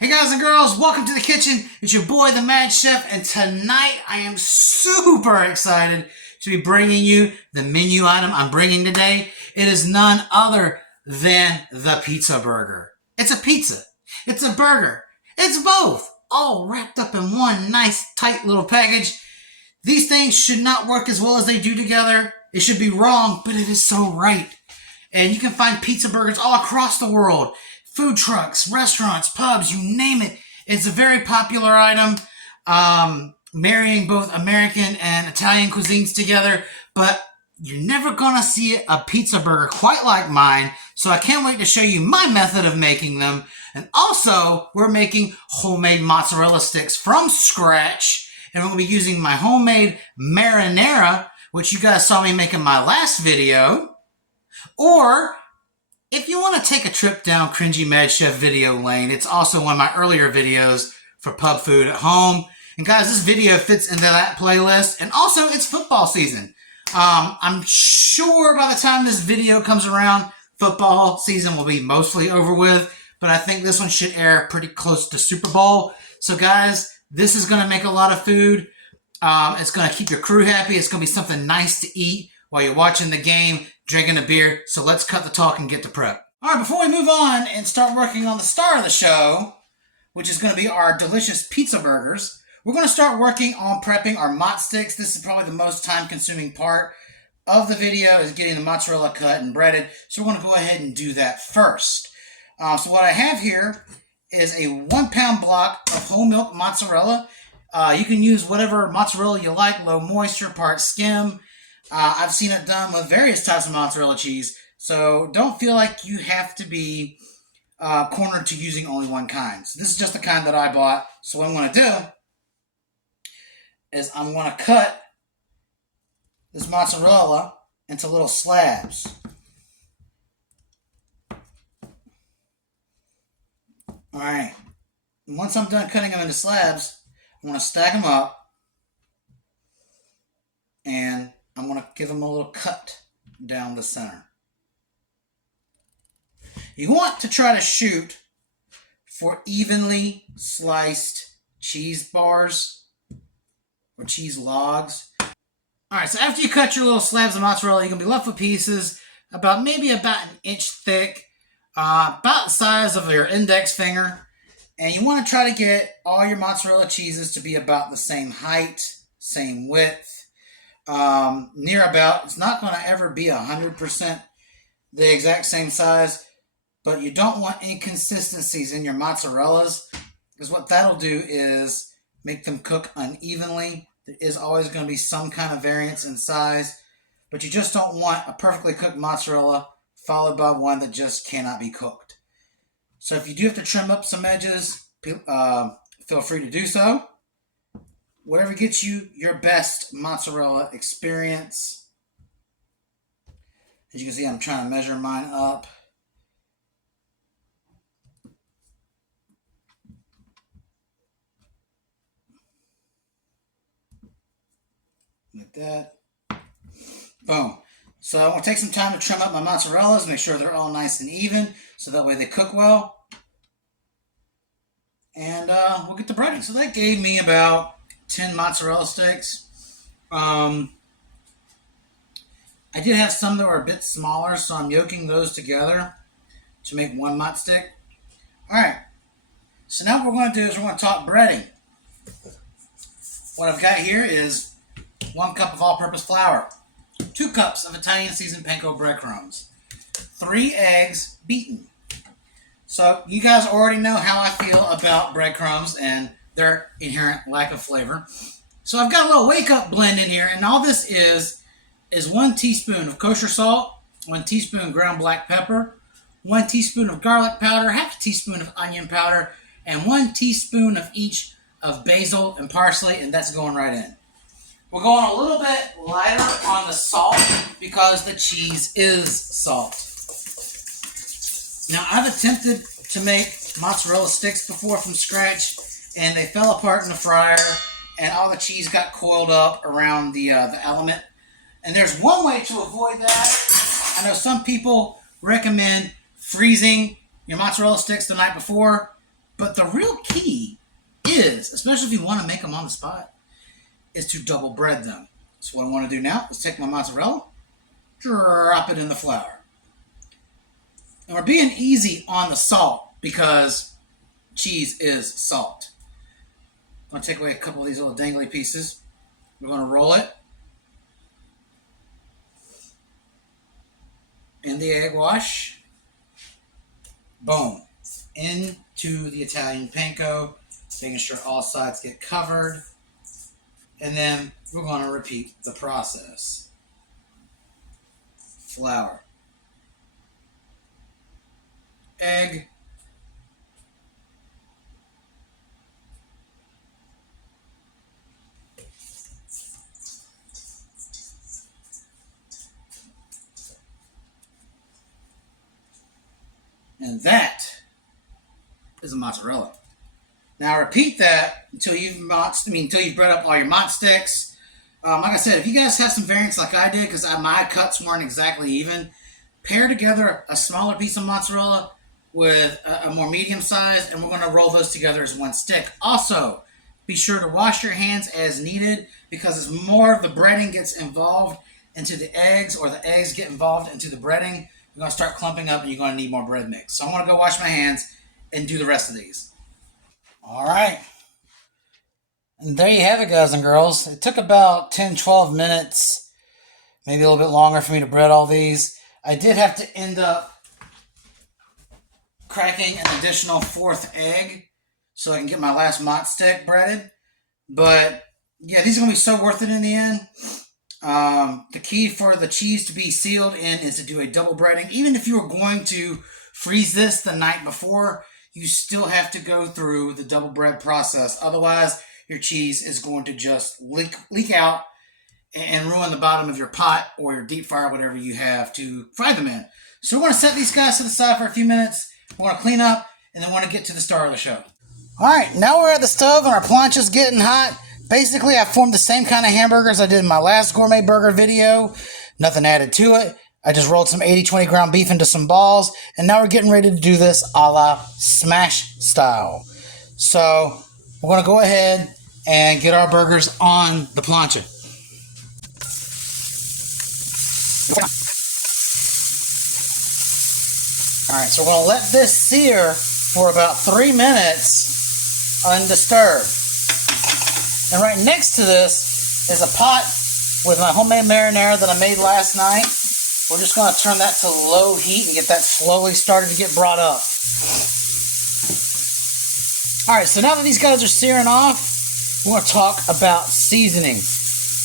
Hey guys and girls, welcome to the kitchen. It's your boy, the Mad Chef, and tonight I am super excited to be bringing you the menu item I'm bringing today. It is none other than the pizza burger. It's a pizza. It's a burger. It's both, all wrapped up in one nice, tight little package. These things should not work as well as they do together. It should be wrong, but it is so right. And you can find pizza burgers all across the world. Food trucks, restaurants, pubs, you name it. It's a very popular item, marrying both American and Italian cuisines together, but you're never gonna see a pizza burger quite like mine, so I can't wait to show you my method of making them. And also, we're making homemade mozzarella sticks from scratch, and we're gonna be using my homemade marinara, which you guys saw me make in my last video, or if you want to take a trip down cringy Mad Chef video lane, it's also one of my earlier videos for pub food at home. And guys, this video fits into that playlist. And also, it's football season. I'm sure by the time this video comes around, football season will be mostly over with. But I think this one should air pretty close to Super Bowl. So guys, this is going to make a lot of food. It's going to keep your crew happy. It's going to be something nice to eat while you're watching the game, drinking a beer. So let's cut the talk and get to prep. All right, before we move on and start working on the star of the show, which is going to be our delicious pizza burgers, we're going to start working on prepping our mozz sticks. This is probably the most time-consuming part of the video, is getting the mozzarella cut and breaded. So we're going to go ahead and do that first. So what I have here is a 1 pound block of whole milk mozzarella. You can use whatever mozzarella you like, low moisture, part skim. I've seen it done with various types of mozzarella cheese, so don't feel like you have to be cornered to using only one kind. So this is just the kind that I bought. So what I'm going to do is I'm going to cut this mozzarella into little slabs. Alright, once I'm done cutting them into slabs, I'm going to stack them up and I'm going to give them a little cut down the center. You want to try to shoot for evenly sliced cheese bars or cheese logs. Alright, so after you cut your little slabs of mozzarella, you're going to be left with pieces maybe about an inch thick, about the size of your index finger. And you want to try to get all your mozzarella cheeses to be about the same height, same width. Near about, it's not going to ever be 100% the exact same size, but you don't want inconsistencies in your mozzarellas, because what that'll do is make them cook unevenly. There is always going to be some kind of variance in size, but you just don't want a perfectly cooked mozzarella followed by one that just cannot be cooked. So if you do have to trim up some edges, feel free to do so. Whatever gets you your best mozzarella experience. As you can see, I'm trying to measure mine up. Like that. Boom. So I'm going to take some time to trim up my mozzarellas, make sure they're all nice and even, so that way they cook well. And we'll get to breading. So that gave me about 10 mozzarella sticks. I did have some that were a bit smaller, so I'm yoking those together to make one mozz stick. Alright, so now what we're going to do is we're going to talk breading. What I've got here is 1 cup of all-purpose flour, 2 cups of Italian seasoned panko breadcrumbs, 3 eggs beaten. So you guys already know how I feel about breadcrumbs and their inherent lack of flavor. So I've got a little wake-up blend in here, and all this is 1 teaspoon of kosher salt, 1 teaspoon ground black pepper, 1 teaspoon of garlic powder, half a teaspoon of onion powder, and 1 teaspoon of each of basil and parsley, and that's going right in. We're going a little bit lighter on the salt because the cheese is salt. Now, I've attempted to make mozzarella sticks before from scratch, and they fell apart in the fryer, and all the cheese got coiled up around the element. And there's one way to avoid that. I know some people recommend freezing your mozzarella sticks the night before, But the real key is, especially if you want to make them on the spot, is to double bread them. So what I want to do now is take my mozzarella, drop it in the flour. And we're being easy on the salt because cheese is salt. I'm going to take away a couple of these little dangly pieces. We're going to roll it in the egg wash. Boom. Into the Italian panko, making sure all sides get covered. And then we're going to repeat the process. Flour. Egg. And that is a mozzarella. Now repeat that until you've bread up all your mozz sticks. Like I said, if you guys have some variants like I did, because my cuts weren't exactly even, pair together a smaller piece of mozzarella with a more medium size, and we're going to roll those together as one stick. Also, be sure to wash your hands as needed, because as more of the breading gets involved into the eggs, or the eggs get involved into the breading, you're going to start clumping up and you're going to need more bread mix. So I'm going to go wash my hands and do the rest of these. All right. And there you have it, guys and girls. It took about 10-12 minutes, maybe a little bit longer for me to bread all these. I did have to end up cracking an additional 4th egg so I can get my last mozz stick breaded. But yeah, these are going to be so worth it in the end. The key for the cheese to be sealed in is to do a double breading. Even if you were going to freeze this the night before, you still have to go through the double bread process. Otherwise, your cheese is going to just leak out and ruin the bottom of your pot or your deep fryer, whatever you have to fry them in. So we're going to set these guys to the side for a few minutes. We're going to clean up, and then we're going to get to the star of the show. All right, now we're at the stove, and our plancha's getting hot. Basically, I formed the same kind of hamburgers I did in my last gourmet burger video. Nothing added to it. I just rolled some 80-20 ground beef into some balls, and now we're getting ready to do this a la smash style. So we're going to go ahead and get our burgers on the plancha. Alright, so we're going to let this sear for about 3 minutes undisturbed. And right next to this is a pot with my homemade marinara that I made last night. We're just going to turn that to low heat and get that slowly started to get brought up. Alright, so now that these guys are searing off, we're going to talk about seasoning.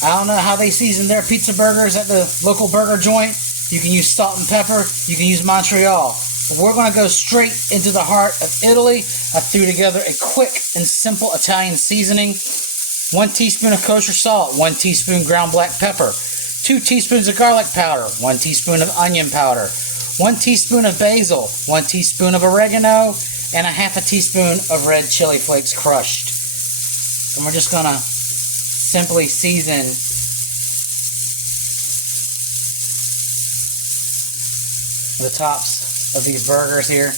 I don't know how they season their pizza burgers at the local burger joint. You can use salt and pepper. You can use Montreal. But we're going to go straight into the heart of Italy. I threw together a quick and simple Italian seasoning. 1 teaspoon of kosher salt, 1 teaspoon ground black pepper, 2 teaspoons of garlic powder, 1 teaspoon of onion powder, 1 teaspoon of basil, 1 teaspoon of oregano, and a half a teaspoon of red chili flakes crushed. And we're just going to simply season the tops of these burgers here.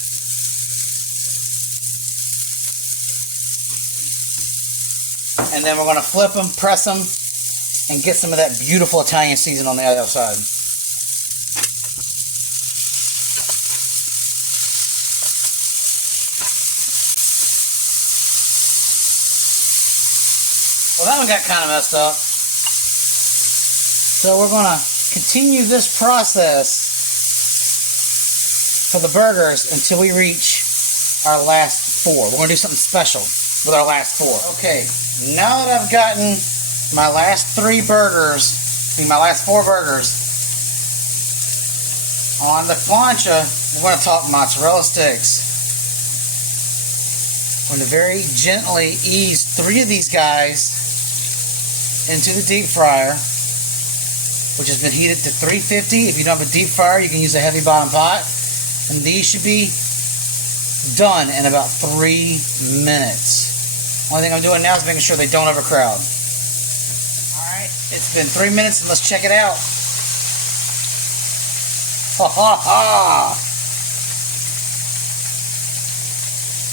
And then we're going to flip them, press them, and get some of that beautiful Italian season on the other side. Well, that one got kind of messed up. So we're going to continue this process for the burgers until we reach our last 4. We're going to do something special with our last 4. Okay, now that I've gotten my last 3 burgers, my last 4 burgers on the plancha, we're going to talk mozzarella sticks. We're going to very gently ease 3 of these guys into the deep fryer, which has been heated to 350. If you don't have a deep fryer, you can use a heavy bottom pot. And these should be done in about 3 minutes. Only thing I'm doing now is making sure they don't overcrowd. Alright, it's been 3 minutes and let's check it out. Ha ha ha!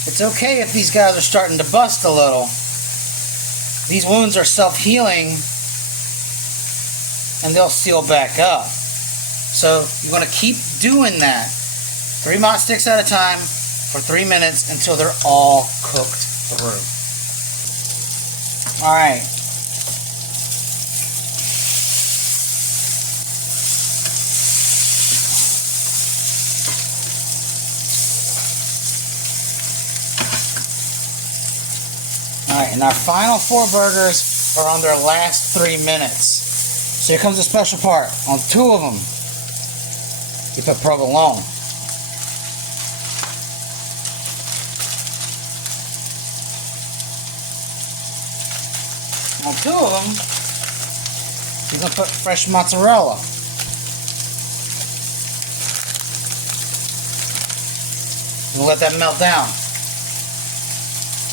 It's okay if these guys are starting to bust a little. These wounds are self-healing and they'll seal back up. So you're going to keep doing that. 3 mott sticks at a time for 3 minutes until they're all cooked through. Alright. Alright, and our final 4 burgers are on their last 3 minutes. So here comes the special part. On 2 of them, you put provolone. On 2 of them, you're going to put fresh mozzarella. We'll let that melt down.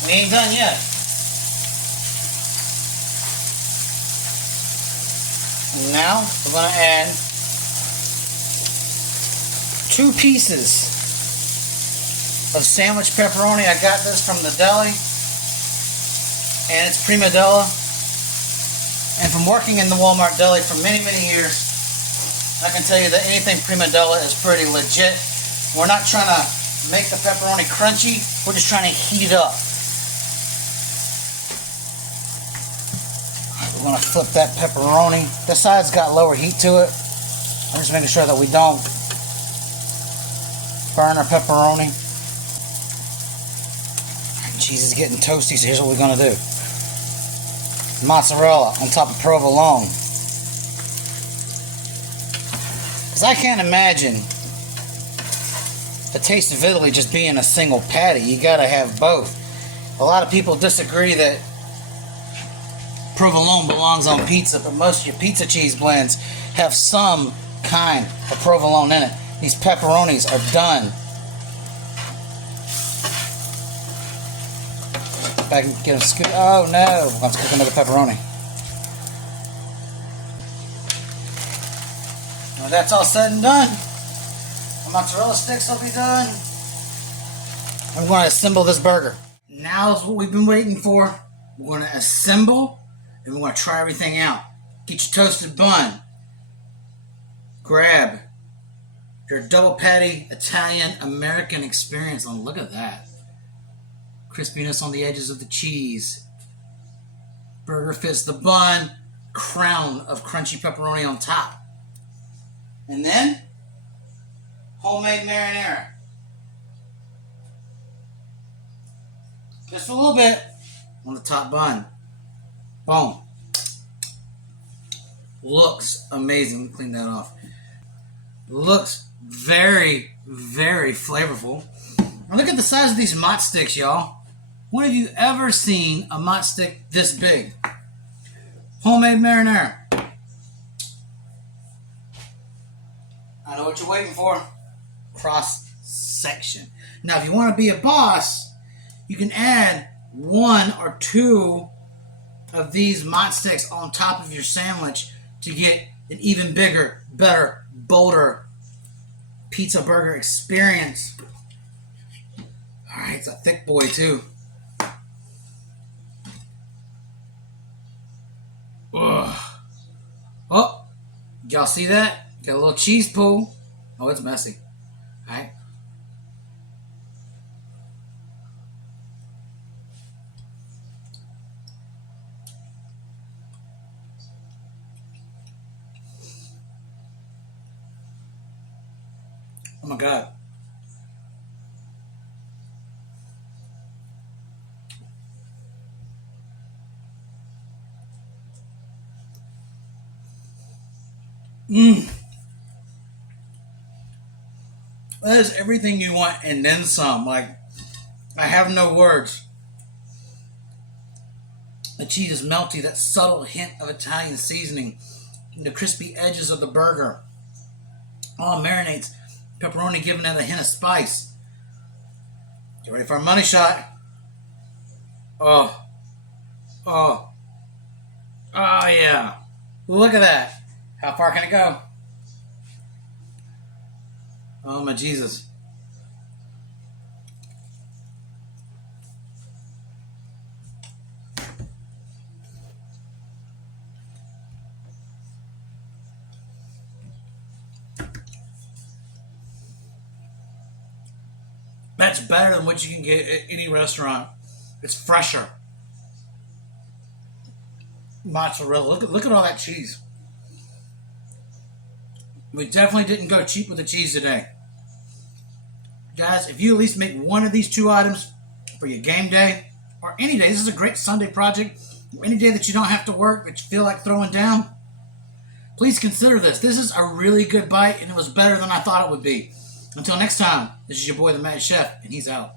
We ain't done yet. And now we're going to add 2 pieces of sandwich pepperoni. I got this from the deli, and it's prima deli. And from working in the Walmart deli for many, many years, I can tell you that anything prima deli is pretty legit. We're not trying to make the pepperoni crunchy, we're just trying to heat it up. We're going to flip that pepperoni. This side's got lower heat to it. I'm just making sure that we don't burn our pepperoni. Cheese is getting toasty, so here's what we're going to do. Mozzarella on top of provolone. Because I can't imagine the taste of Italy just being a single patty. You got to have both. A lot of people disagree that provolone belongs on pizza, but most of your pizza cheese blends have some kind of provolone in it. These pepperonis are done. If I can get them scooped. Oh no! Let's cook another pepperoni. When that's all said and done, the mozzarella sticks will be done. I'm going to assemble this burger. Now is what we've been waiting for. We're going to assemble. And we're going to try everything out. Get your toasted bun. Grab your double patty Italian American experience. Oh, look at that. Crispiness on the edges of the cheese. Burger fits the bun. Crown of crunchy pepperoni on top. And then, homemade marinara. Just a little bit on the top bun. Boom. Looks amazing. Let me clean that off. Looks very, very flavorful. And look at the size of these mott sticks, y'all. When have you ever seen a mott stick this big? Homemade marinara. I know what you're waiting for. Cross section. Now, if you want to be a boss, you can add 1 or 2 of these mott sticks on top of your sandwich to get an even bigger, better, bolder pizza burger experience. Alright, it's a thick boy too. Ugh. Oh, did y'all see that? Got a little cheese pool. Oh, it's messy. Alright. Oh my God. That is everything you want and then some. Like, I have no words. The cheese is melty, that subtle hint of Italian seasoning, the crispy edges of the burger. All marinates. Pepperoni giving it a hint of spice. Get ready for a money shot. Oh. Oh. Oh, yeah. Look at that. How far can it go? Oh, my Jesus. That's better than what you can get at any restaurant. It's fresher. Mozzarella. Look at all that cheese. We definitely didn't go cheap with the cheese today. Guys, if you at least make one of these two items for your game day, or any day, this is a great Sunday project, any day that you don't have to work, that you feel like throwing down, please consider this. This is a really good bite, and it was better than I thought it would be. Until next time, this is your boy, the Mad Chef, and he's out.